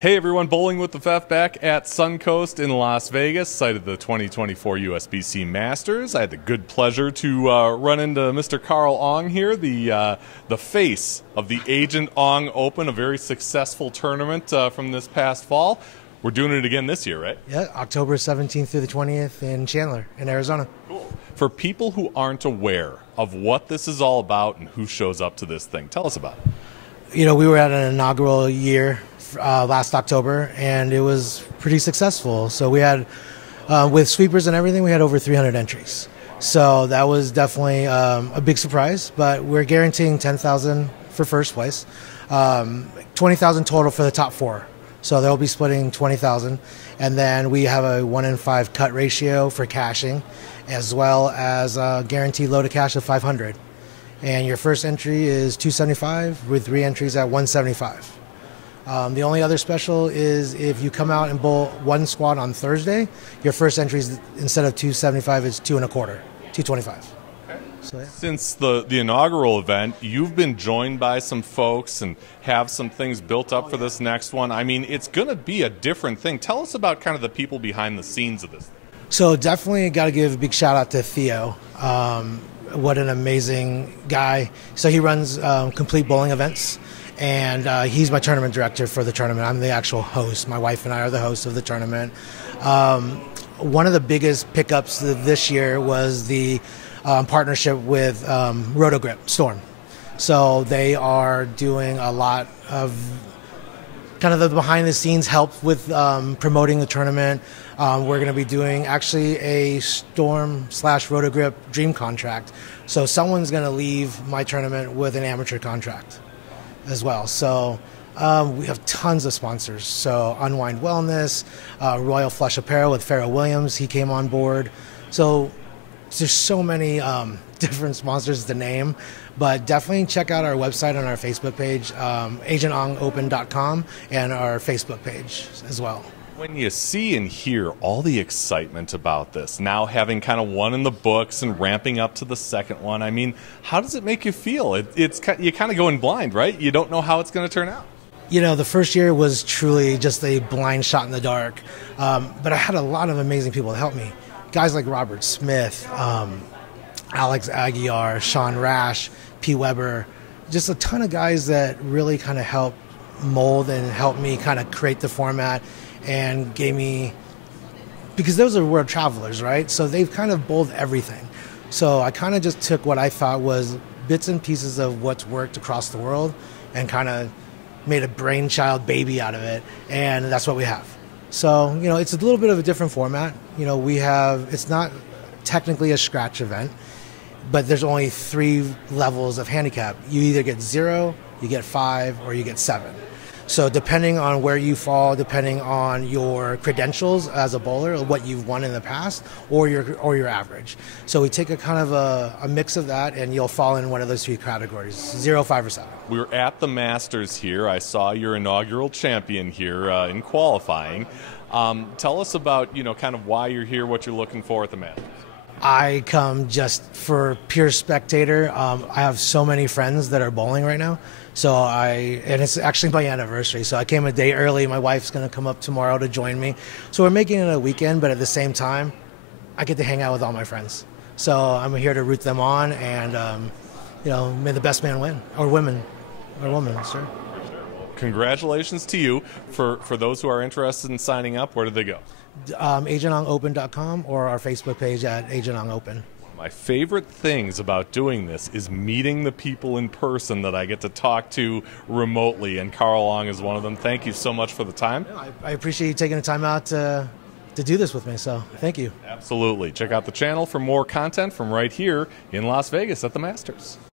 Hey everyone, Bowling with the Fef back at Suncoast in Las Vegas, site of the 2024 USBC Masters. I had the good pleasure to run into Mr. Carl Ong here, the face of the Agent Ong Open, a very successful tournament from this past fall. We're doing it again this year, right? Yeah, October 17th through the 20th in Chandler, in Arizona. Cool. For people who aren't aware of what this is all about and who shows up to this thing, tell us about it. You know, we were at an inaugural year last October, and it was pretty successful. So we had, with sweepers and everything, we had over 300 entries. So that was definitely a big surprise, but we're guaranteeing $10,000 for first place, $20,000 total for the top four. So they'll be splitting $20,000, and then we have a 1 in 5 cut ratio for cashing, as well as a guaranteed load of cash of $500. And your first entry is $275 with 3 entries at $175. The only other special is if you come out and bowl one squad on Thursday, your first entry is, instead of $275 is $225, $225. Okay. So, yeah. Since the inaugural event, you've been joined by some folks and have some things built up for this next one. I mean, it's going to be a different thing. Tell us about kind of the people behind the scenes of this. So definitely got to give a big shout out to Theo. What an amazing guy. So he runs complete bowling events, and he's my tournament director for the tournament. I'm the actual host. My wife and I are the hosts of the tournament. One of the biggest pickups this year was the partnership with Rotogrip Storm. So they are doing a lot of kind of the behind-the-scenes help with promoting the tournament. We're going to be doing actually a Storm/Rotogrip dream contract. So someone's going to leave my tournament with an amateur contract as well. So we have tons of sponsors. So Unwind Wellness, Royal Flush Apparel with Pharrell Williams, he came on board. So there's so many different sponsors to name, but definitely check out our website and our Facebook page, agentongopen.com, and our Facebook page as well. When you see and hear all the excitement about this, now having kind of one in the books and ramping up to the second one, I mean, how does it make you feel? You kind of go in blind, right? You don't know how it's going to turn out. You know, the first year was truly just a blind shot in the dark, but I had a lot of amazing people to help me. Guys like Robert Smith, Alex Aguiar, Sean Rash, P. Weber, just a ton of guys that really kind of helped mold and helped me kind of create the format and gave me, because those are world travelers, right? So they've kind of bowled everything. So I kind of just took what I thought was bits and pieces of what's worked across the world and kind of made a brainchild baby out of it, and that's what we have. So, you know, it's a little bit of a different format. You know, it's not technically a scratch event, but there's only 3 levels of handicap. You either get 0, you get 5, or you get 7. So depending on where you fall, depending on your credentials as a bowler, what you've won in the past, or your average. So we take a kind of a mix of that, and you'll fall in one of those 3 categories, 0, 5, or 7. We were at the Masters here. I saw your inaugural champion here in qualifying. Tell us about, you know, kind of why you're here, what you're looking for at the Masters. I come just for pure spectator. I have so many friends that are bowling right now. And it's actually my anniversary, so I came a day early. My wife's going to come up tomorrow to join me. So we're making it a weekend, but at the same time, I get to hang out with all my friends. So I'm here to root them on, and, you know, may the best man win, or woman, sure. Congratulations to you. For those who are interested in signing up, where do they go? agentongopen.com or our Facebook page at Agent Ong Open. My favorite things about doing this is meeting the people in person that I get to talk to remotely, and Carl Ong is one of them. Thank you so much for the time. I appreciate you taking the time out to do this with me, so thank you. Absolutely. Check out the channel for more content from right here in Las Vegas at the Masters.